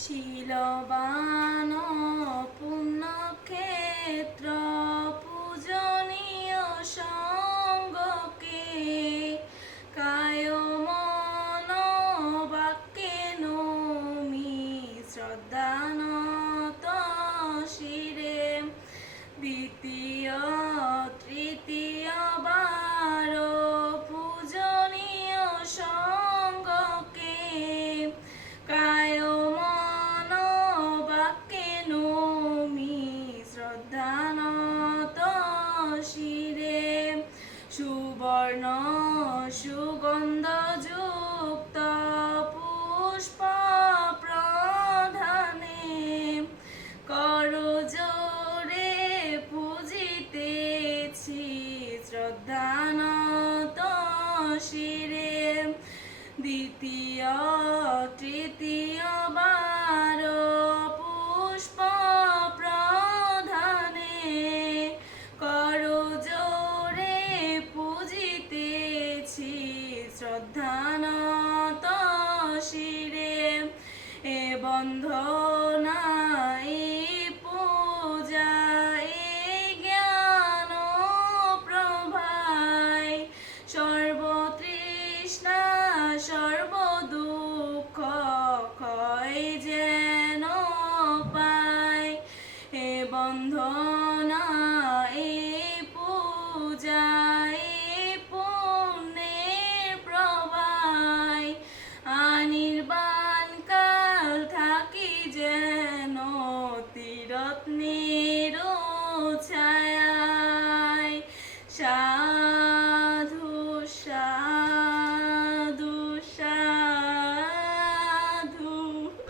শীলবান পুণ্যক্ষেত্র পূজনীয় সঙ্গকে কায় মন বাক্যে নমি শ্রদ্ধানত শিরে দ্বিতীয় তৃতীয় বার পূজনীয় সঙ্গকে কায় মন বাক্যে নমি শ্রদ্ধানত শিরে সুবর্ণ সুগন্ধযুক্ত পুষ্প প্রধানে করজোড়ে পূজিতেছি শ্রদ্ধানত শিরে দ্বিতীয় তৃতীয় বার পুষ্প প্রধানে করজোড়ে পূজিতেছি শ্রদ্ধানত শিরে এ বন্ধনা